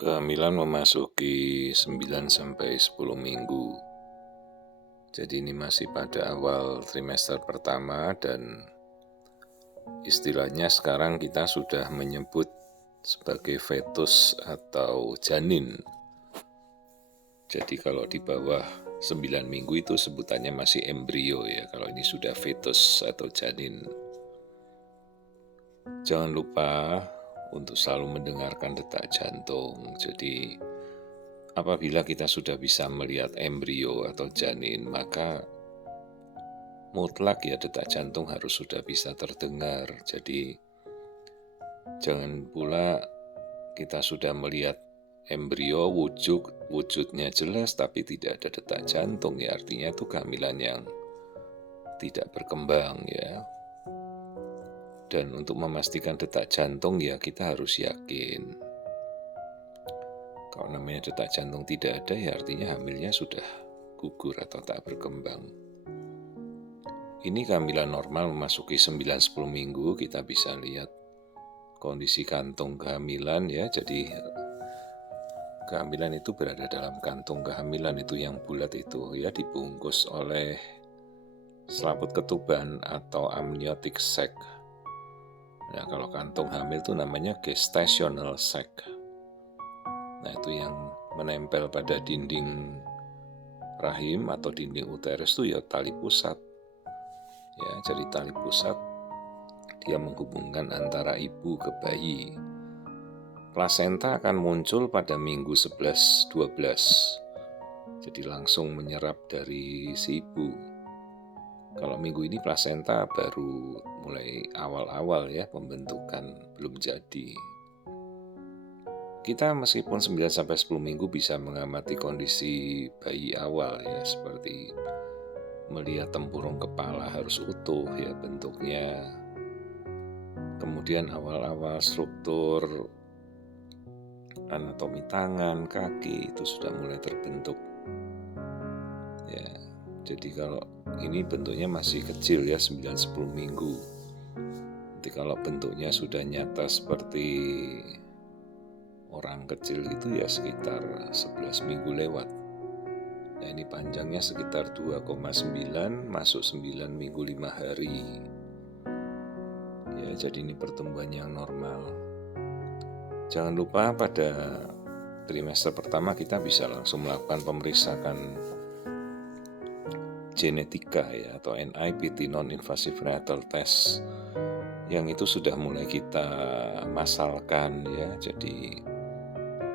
Kehamilan memasuki 9 sampai 10 minggu. Jadi ini masih pada awal trimester pertama dan istilahnya sekarang kita sudah menyebut sebagai fetus atau janin. Jadi kalau di bawah 9 minggu itu sebutannya masih embrio ya. Kalau ini sudah fetus atau janin. Jangan lupa untuk selalu mendengarkan detak jantung. Jadi apabila kita sudah bisa melihat embrio atau janin, maka mutlak ya detak jantung harus sudah bisa terdengar. Jadi jangan pula kita sudah melihat embrio wujudnya jelas tapi tidak ada detak jantung, ya artinya itu kehamilan yang tidak berkembang ya. Dan untuk memastikan detak jantung ya kita harus yakin. Kalau namanya detak jantung tidak ada ya artinya hamilnya sudah gugur atau tak berkembang. Ini kehamilan normal memasuki 9-10 minggu, kita bisa lihat kondisi kantung kehamilan ya. Jadi kehamilan itu berada dalam kantung kehamilan itu yang bulat itu ya, dibungkus oleh selaput ketuban atau amniotic sac. Nah, kalau kantung hamil itu namanya gestational sac. Nah, itu yang menempel pada dinding rahim atau dinding uterus itu ya tali pusat. Ya, jadi tali pusat dia menghubungkan antara ibu ke bayi. Plasenta akan muncul pada minggu 11-12. Jadi langsung menyerap dari si ibu. Kalau minggu ini plasenta baru mulai awal-awal ya pembentukan, belum jadi. Kita meskipun 9-10 minggu bisa mengamati kondisi bayi awal ya, seperti melihat tempurung kepala harus utuh ya bentuknya. Kemudian awal-awal struktur anatomi tangan, kaki itu sudah mulai terbentuk. Ya, jadi kalau ini bentuknya masih kecil ya 9-10 minggu. Nanti kalau bentuknya sudah nyata seperti orang kecil itu ya sekitar 11 minggu lewat. Nah, ini panjangnya sekitar 2,9 masuk 9 minggu 5 hari. Ya, jadi ini pertumbuhan yang normal. Jangan lupa pada trimester pertama kita bisa langsung melakukan pemeriksaan genetika ya atau NIPT non-invasive prenatal test yang itu sudah mulai kita masalkan ya. Jadi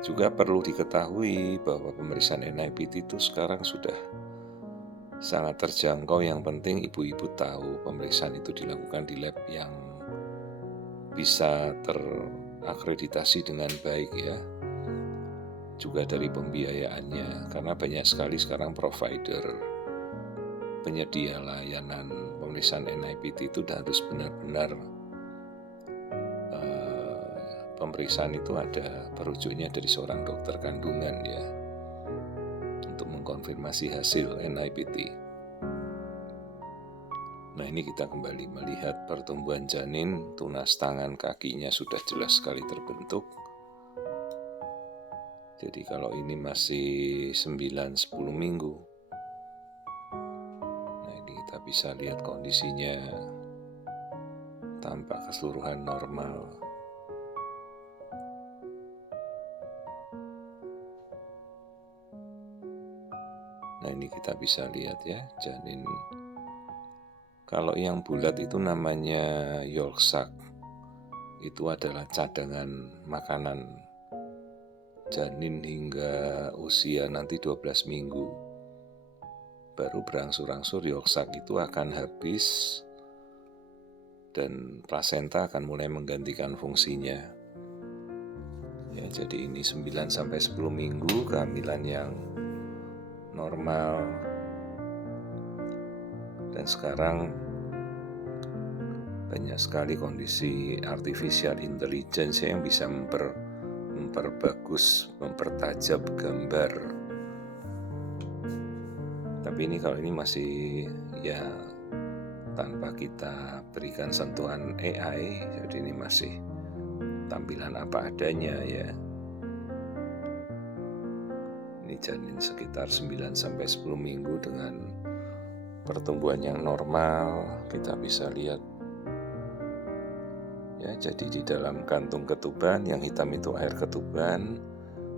juga perlu diketahui bahwa pemeriksaan NIPT itu sekarang sudah sangat terjangkau. Yang penting ibu-ibu tahu pemeriksaan itu dilakukan di lab yang bisa terakreditasi dengan baik ya. Juga dari pembiayaannya, karena banyak sekali sekarang provider penyedia layanan pemeriksaan NIPT itu harus benar-benar pemeriksaan itu ada perujuknya dari seorang dokter kandungan ya untuk mengkonfirmasi hasil NIPT. Nah, ini kita kembali melihat pertumbuhan janin, tunas tangan kakinya sudah jelas sekali terbentuk. Jadi kalau ini masih 9-10 minggu, nah ini kita bisa lihat kondisinya tampak keseluruhan normal. Nah, ini kita bisa lihat ya janin. Kalau yang bulat itu namanya yolk sac. Itu adalah cadangan makanan janin hingga usia nanti 12 minggu. Baru berangsur-angsur yolk sac itu akan habis dan plasenta akan mulai menggantikan fungsinya. Ya, jadi ini 9-10 minggu kehamilan yang normal. Dan sekarang banyak sekali kondisi artificial intelligence yang bisa memperbagus, mempertajam gambar. Tapi ini kalau ini masih ya tanpa kita berikan sentuhan AI, jadi ini masih tampilan apa adanya ya. menjalani janin sekitar 9-10 minggu dengan pertumbuhan yang normal, kita bisa lihat ya, jadi di dalam kantung ketuban yang hitam itu air ketuban,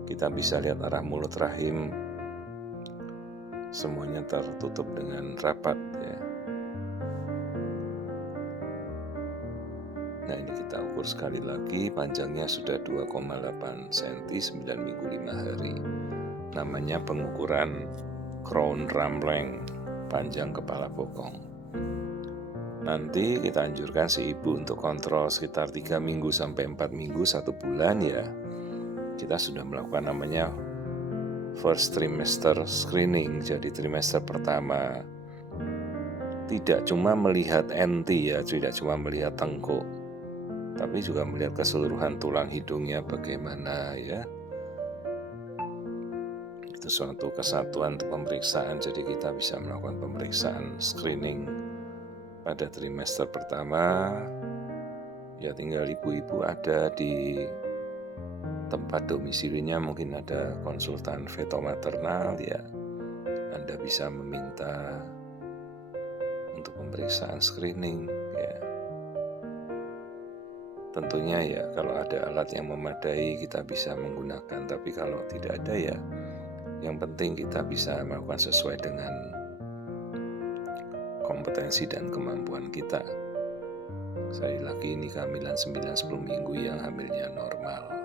kita bisa lihat arah mulut rahim semuanya tertutup dengan rapat ya. Nah, ini kita ukur sekali lagi, panjangnya sudah 2,8 cm 9 minggu 5 hari. Namanya pengukuran crown ramleng, panjang kepala bokong. Nanti kita anjurkan si ibu untuk kontrol sekitar 3 minggu sampai 4 minggu 1 bulan ya. Kita sudah melakukan namanya first trimester screening. Jadi trimester pertama tidak cuma melihat NT ya, tidak cuma melihat tengkuk, tapi juga melihat keseluruhan tulang hidungnya bagaimana ya. Itu suatu kesatuan untuk pemeriksaan, jadi kita bisa melakukan pemeriksaan screening pada trimester pertama. Ya tinggal ibu-ibu ada di tempat domisilinya, mungkin ada konsultan feto-maternal ya, Anda bisa meminta untuk pemeriksaan screening ya. Tentunya ya kalau ada alat yang memadai kita bisa menggunakan, tapi kalau tidak ada ya yang penting kita bisa melakukan sesuai dengan kompetensi dan kemampuan kita. Sekali lagi ini kehamilan 9-10 minggu yang hamilnya normal.